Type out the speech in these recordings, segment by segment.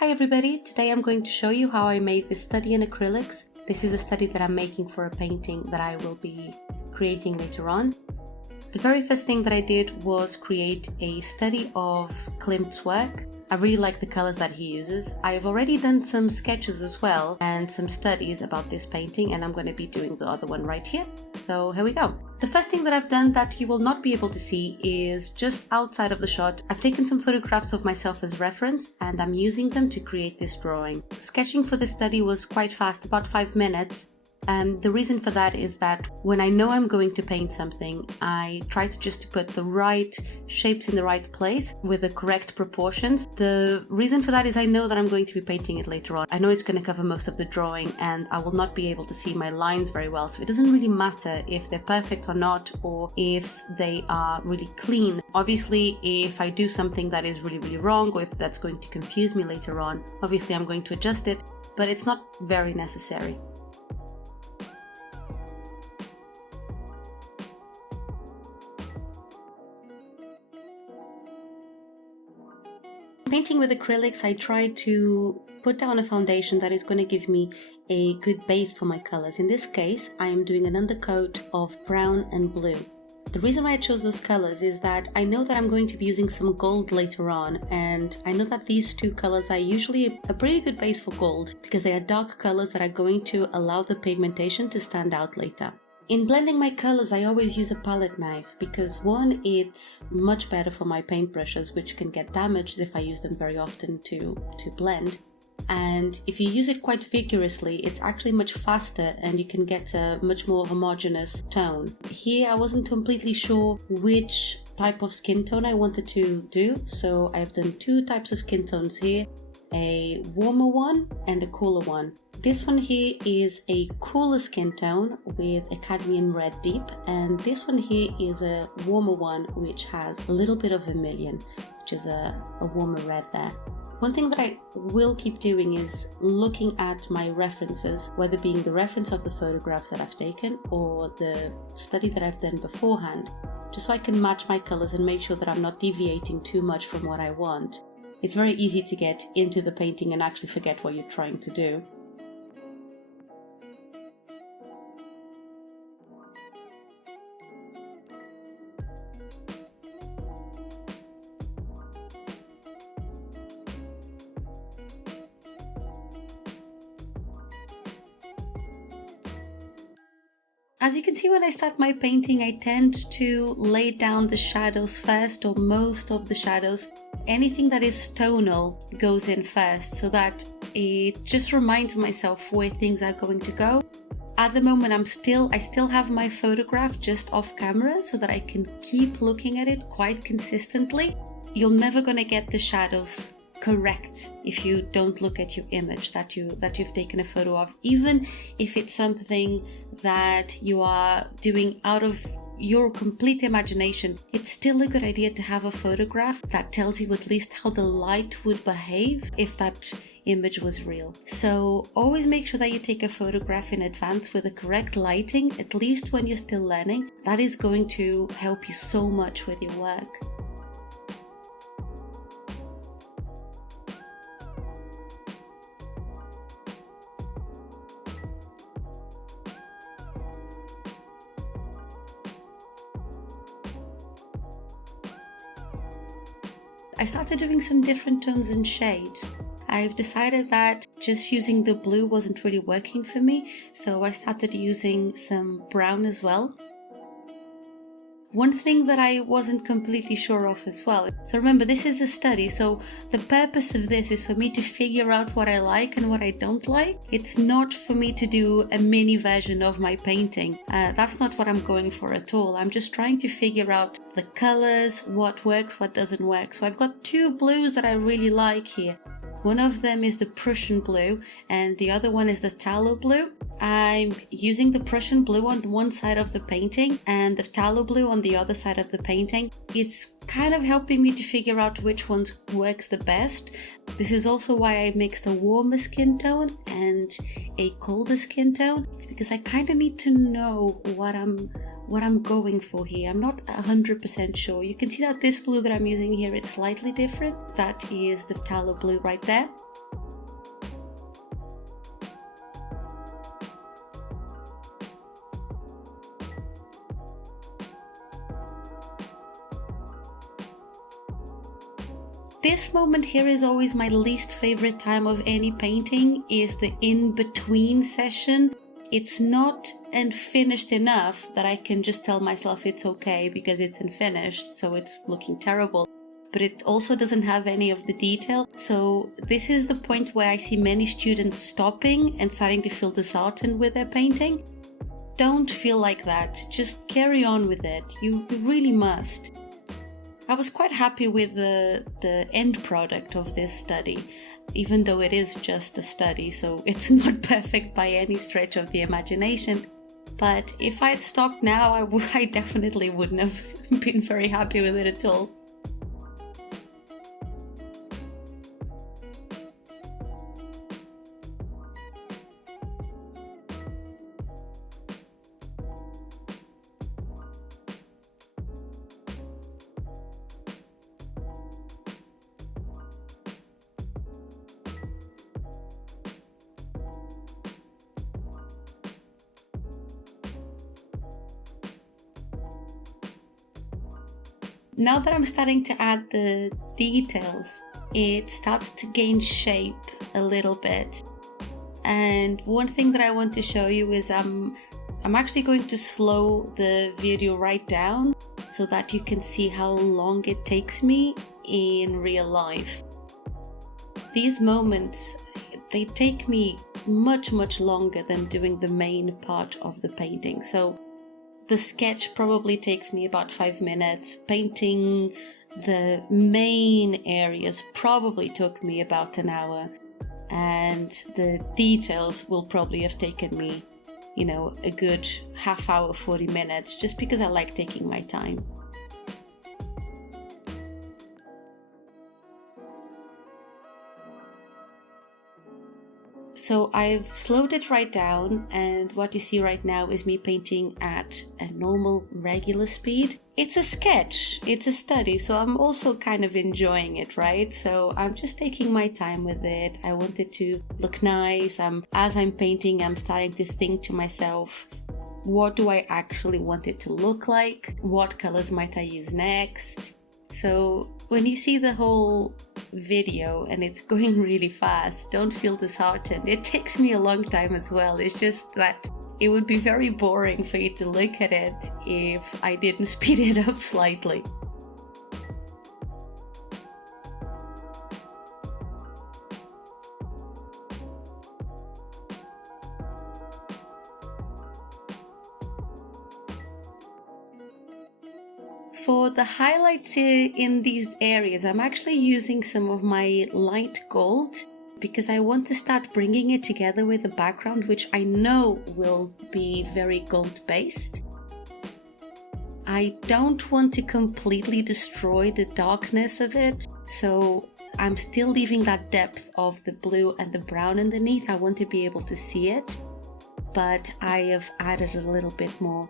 Hi everybody, today I'm going to show you how I made this study in acrylics. This is a study that I'm making for a painting that I will be creating later on. The very first thing that I did was create a study of Klimt's work. I really like the colors that he uses. I've already done some sketches as well and some studies about this painting, and I'm going to be doing the other one right here. So here we go. The first thing that I've done that you will not be able to see is just outside of the shot. I've taken some photographs of myself as reference and I'm using them to create this drawing. Sketching for this study was quite fast, about 5 minutes. And the reason for that is that when I know I'm going to paint something, I try to just put the right shapes in the right place with the correct proportions. The reason for that is I know that I'm going to be painting it later on. I know it's going to cover most of the drawing and I will not be able to see my lines very well. So it doesn't really matter if they're perfect or not, or if they are really clean. Obviously, if I do something that is really wrong, or if that's going to confuse me later on, obviously I'm going to adjust it, but it's not very necessary. Painting with acrylics, I try to put down a foundation that is going to give me a good base for my colors. In this case, I am doing an undercoat of brown and blue. The reason why I chose those colors is that I know that I'm going to be using some gold later on, and I know that these two colors are usually a pretty good base for gold because they are dark colors that are going to allow the pigmentation to stand out later. In blending my colors, I always use a palette knife because one, it's much better for my paintbrushes, which can get damaged if I use them very often to blend. And if you use it quite vigorously, it's actually much faster and you can get a much more homogeneous tone. Here, I wasn't completely sure which type of skin tone I wanted to do, so I've done two types of skin tones here, a warmer one and a cooler one. This one here is a cooler skin tone with a cadmium red deep, and this one here is a warmer one which has a little bit of vermillion, which is a warmer red there. One thing that I will keep doing is looking at my references, whether being the reference of the photographs that I've taken or the study that I've done beforehand, just so I can match my colors and make sure that I'm not deviating too much from what I want. It's very easy to get into the painting and actually forget what you're trying to do. As you can see, when I start my painting, I tend to lay down the shadows first, or most of the shadows. Anything that is tonal goes in first, so that it just reminds myself where things are going to go. At the moment, I still have my photograph just off camera so that I can keep looking at it quite consistently. You're never gonna get the shadows correct if you don't look at your image that you've taken a photo of. Even if it's something that you are doing out of your complete imagination, it's still a good idea to have a photograph that tells you at least how the light would behave if that image was real. So always make sure that you take a photograph in advance with the correct lighting, at least when you're still learning. That is going to help you so much with your work. I started doing some different tones and shades. I've decided that just using the blue wasn't really working for me, so I started using some brown as well. One thing that I wasn't completely sure of as well. So remember, this is a study, so the purpose of this is for me to figure out what I like and what I don't like. It's not for me to do a mini version of my painting. That's not what I'm going for at all. I'm just trying to figure out the colors, what works, what doesn't work. So I've got two blues that I really like here. One of them is the Prussian blue and the other one is the phthalo blue. I'm using the Prussian blue on one side of the painting and the phthalo blue on the other side of the painting. It's kind of helping me to figure out which one works the best. This is also why I mixed a warmer skin tone and a colder skin tone. It's because I kind of need to know what I'm going for here. I'm not 100% sure. You can see that this blue that I'm using here, it's slightly different. That is the phthalo blue right there. this moment here is always my least favorite time of any painting, is the in-between session. It's not unfinished enough that I can just tell myself it's okay because it's unfinished, so it's looking terrible. But it also doesn't have any of the detail. So this is the point where I see many students stopping and starting to feel disheartened with their painting. Don't feel like that. Just carry on with it. You really must. I was quite happy with the end product of this study, even though it is just a study, so it's not perfect by any stretch of the imagination. But if I'd stopped now, I definitely wouldn't have been very happy with it at all. Now that I'm starting to add the details, it starts to gain shape a little bit. And one thing that I want to show you is I'm actually going to slow the video right down so that you can see how long it takes me in real life. These moments, they take me much longer than doing the main part of the painting. So the sketch probably takes me about 5 minutes. Painting the main areas probably took me about an hour. And the details will probably have taken me, a good half hour, 40 minutes, just because I like taking my time. So I've slowed it right down, and what you see right now is me painting at a normal, regular speed. It's a sketch, it's a study, so I'm also kind of enjoying it, right? So I'm just taking my time with it. I want it to look nice. As I'm painting, I'm starting to think to myself, what do I actually want it to look like? What colors might I use next? So when you see the whole video and it's going really fast, don't feel disheartened. It takes me a long time as well. It's just that it would be very boring for you to look at it if I didn't speed it up slightly. For the highlights in these areas, I'm actually using some of my light gold because I want to start bringing it together with the background, which I know will be very gold based. I don't want to completely destroy the darkness of it, so I'm still leaving that depth of the blue and the brown underneath. I want to be able to see it, but I have added a little bit more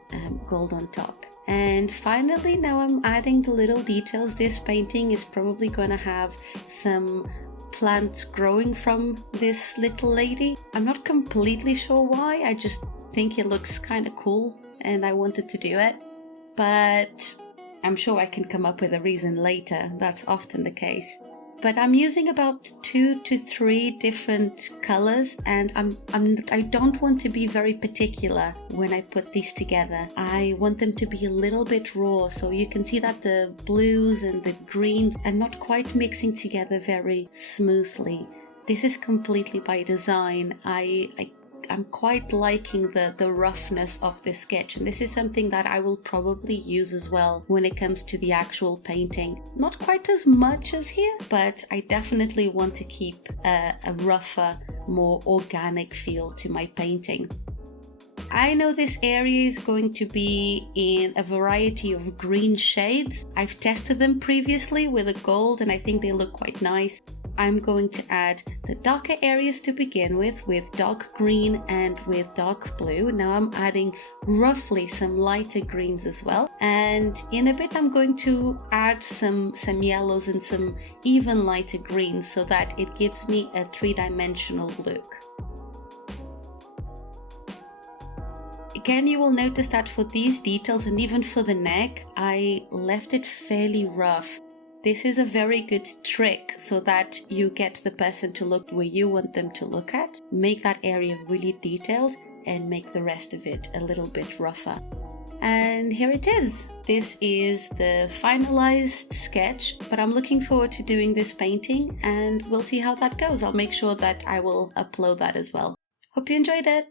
gold on top. And finally, now I'm adding the little details. This painting is probably going to have some plants growing from this little lady. I'm not completely sure why, I just think it looks kind of cool and I wanted to do it. But I'm sure I can come up with a reason later. That's often the case. But I'm using about 2 to 3 different colors, and I don't want to be very particular when I put these together. I want them to be a little bit raw, so you can see that the blues and the greens are not quite mixing together very smoothly. This is completely by design. I'm quite liking the roughness of this sketch, and this is something that I will probably use as well when it comes to the actual painting. Not quite as much as here, but I definitely want to keep a rougher, more organic feel to my painting. I know this area is going to be in a variety of green shades. I've tested them previously with a gold and I think they look quite nice. I'm going to add the darker areas to begin with dark green and with dark blue. Now I'm adding roughly some lighter greens as well. And in a bit I'm going to add some yellows and some even lighter greens so that it gives me a 3-dimensional look. Again, you will notice that for these details and even for the neck, I left it fairly rough. This is a very good trick so that you get the person to look where you want them to look at, make that area really detailed, and make the rest of it a little bit rougher. And here it is. This is the finalized sketch, but I'm looking forward to doing this painting and we'll see how that goes. I'll make sure that I will upload that as well. Hope you enjoyed it.